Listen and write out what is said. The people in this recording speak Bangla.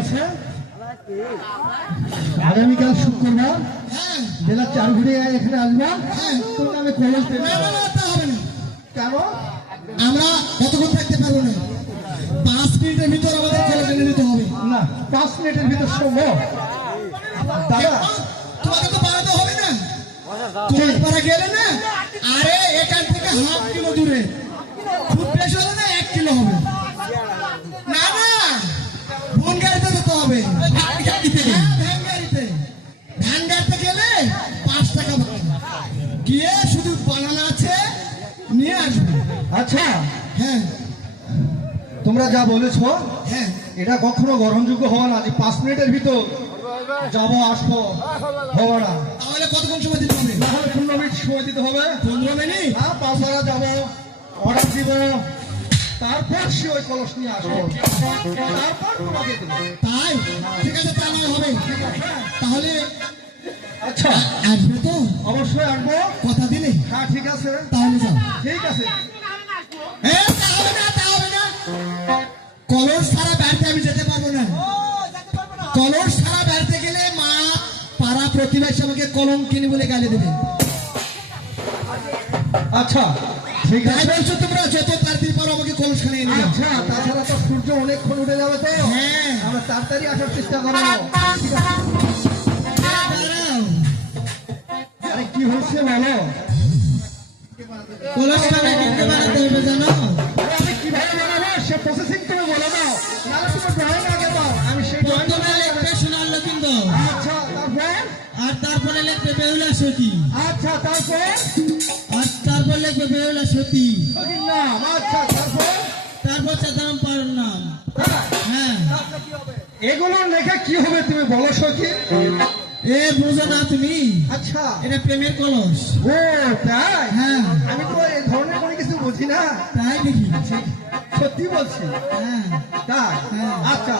আছে আগামীকাল শুক্রবার বেলা 4 ঘুরে এখানে আসবা তোর নামে কলেজ দেবে কেন আমরা কতক্ষণ থাকতে পারবো না 5 মিনিটের ভিতর আমাদের কলেজে নিতে হবে না 5 মিনিটের ভিতর সম্ভব দাদা তোমাকে তো বাড়াতে হবে না কলেজপাড়া গেলে না আরে এখান থেকে হাফ কিলো দূরে খুব বেশি হলে না 1 কিলো হবে না না ফোন গাড়িতে যেতে হবে ভ্যান গাড়িতে গেলে 5 টাকা গিয়ে শুধু বানানো আছে নিয়ে আসবে আচ্ছা হ্যাঁ তোমরা যা বলেছ হ্যাঁ এটা কখনো গ্রহণযোগ্য হবে না যে 5 মিনিটের ভিতর যাবো আসবো হবে না তাহলে কতক্ষণ সময় দিতে হবে তাহলে 15 মিনিট সময় দিতে হবে 15 মিনিট হ্যাঁ পাঁচরা যাবো অর্ডার দিব তারপর সে ওই কলস নিয়ে আসবো তারপর তোমাকে দেবো তাই ঠিক আছে তাহলে হবে তাহলে আচ্ছা আসবে তো অবশ্যই আসবো কথা দিলে হ্যাঁ ঠিক আছে তাহলে যাও ঠিক আছে তা হবে না কলস ছাড়া বেড়াতে আমি যেতে পারবো না কলস ছাড়া বেড়াতে গেলে মা পাড়া প্রতিবেশী আমাকে কলম কিনে বলে গালি দেবে আচ্ছা ঠিক তাই আছে বলছো তোমরা যত তাড়াতাড়ি পারো আমাকে কলস খানিয়ে নিয়ে যাও। আচ্ছা তাছাড়া তো সূর্য অনেকক্ষণ উঠে যাবে তো হ্যাঁ আমরা তাড়াতাড়ি আসার চেষ্টা করবো ঠিক আছে দাঁড়াও আরে কি হচ্ছে বলো কলস খানা কিনতে বানাতে হবে জানো আরে আমি কিভাবে বানাবো সে প্রসেসিং তুমি বলো দাও নাহলে তুমি ড্রয়িং আগে দাও আমি সেই ড্রয়িং প্রথমে লিখবে সোনার লকিন্দ আচ্ছা তারপর আর তারপরে লিখবে বেহুলা সতী আচ্ছা তারপর আর তারপর লিখবে বেহুলা সতী সঠিক নাম আচ্ছা তারপর চাতাম পারুর নাম হ্যাঁ হ্যাঁ এগুলো লেখা কি হবে তুমি বলো সখী এ বুঝো না তুমি আচ্ছা এটা প্রেমের কলস ও তাই হ্যাঁ আমি তো এই ধরনের কোনো কিছু বুঝি না তাই দেখি সত্যি বলছি হ্যাঁ তাই হ্যাঁ। আচ্ছা